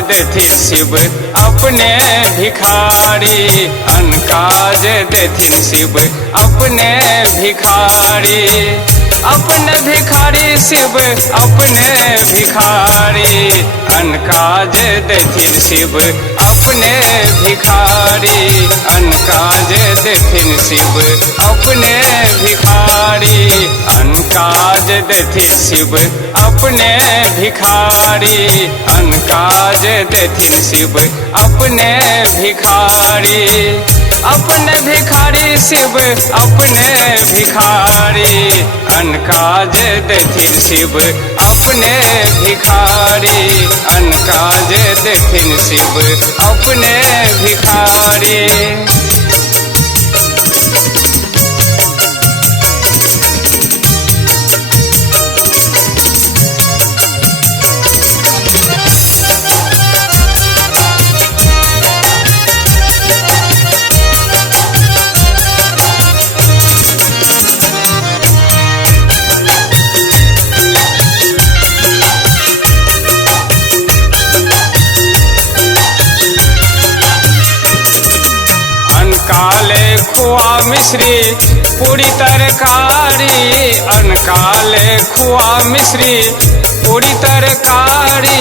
देथिन शिव अपने भिखारी, अनकाज देथिन शिव अपने भिखारी। अपने भिखारी शिव अपने भिखारी, अनकाज देथिन शिव अपने भिखारी, अनकाज देथिन शिव अपने भिखारी, अनकाज देथिन शिव अपने भिखारी, अनकाज देथिन शिव अपने भिखारी। अपने भिखारी शिव अपने भिखारी, अनकाज देथिन शिव अपने भिखारी, अनकाज देथिन शिव अपने भिखारी। अनकाले खोआ मिश्री पूरी तरकारी, अनकाले खोआ मिश्री पूरी तरकारी।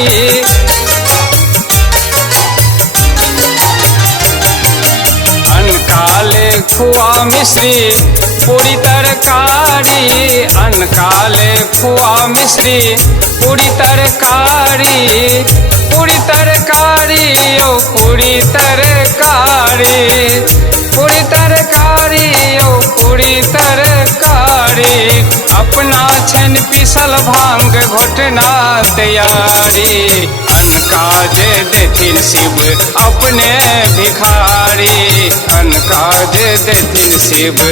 अनकाले खोआ मिश्री पूरी तरकारी, अनकाले खोआ मिश्री पूरी तरकारी। पूरी तरकारी ओ पूरी तरकारी, पूरी तरकारी ओ पूरी तरकारी। अपना छन पिसल भांग घोटना तैयारी, अनकाज देथिन शिव अपने भिखारी, अनकाज देथिन शिव।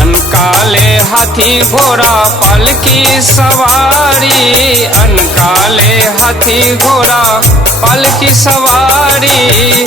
अनकाले हाथी घोड़ा पालकी सवारी, अनकाले हाथी घोड़ा पालकी सवारी।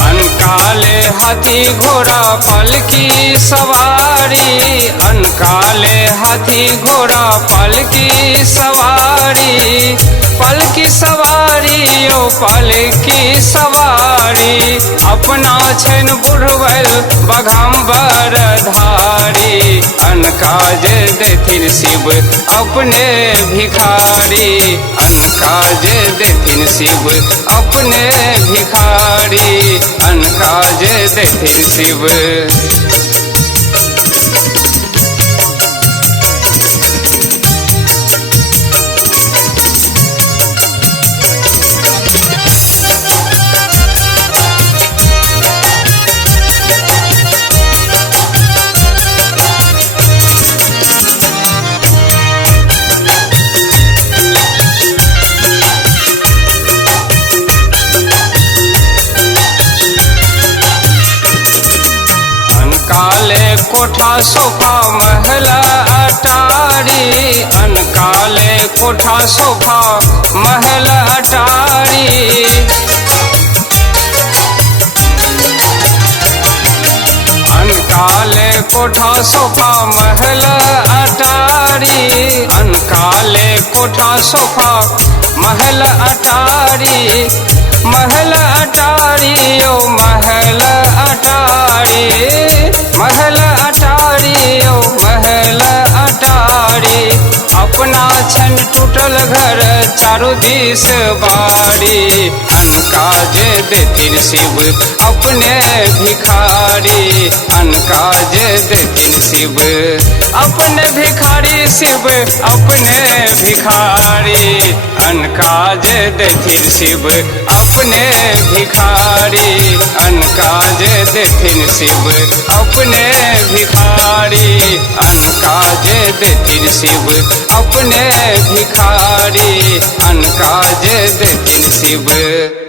अनकाले हाथी घोड़ा पालकी सवारी, अनकाले हाथी घोड़ा पालकी सवारी। पालकी सवारी ओ पालकी सवारी, अपना छन बुढ़वल बघाम्बर धारी, अनकाज देथिन शिव अपने भिखारी, अनकाज देथिन शिव अपने भिखारी, अनकाज देथिन शिव। अनकाले कोठा सोफा महल अटारी, अनकाले कोठा सोफा महल अटारी। अनकाले कोठा सोफा महल अटारी, अनकाले कोठा सोफा महल अटारी। महल अटारी ओ महल अटारी, महल अटारी ओ महल अटारी। अपना छन टूटल घर चारों दिस बारी, अनकाज देथिन शिव अपने भिखारी, अनकाज देथिन शिव अपने भिखारी। शिव अपने भिखारी, अनकाज देथिन शिव अपने भिखारी, अनकाज देथिन शिव अपने भिखारी, अनकाज अनका जे देथिन शिव अपने भिखारी, अनका जे देथिन शिव।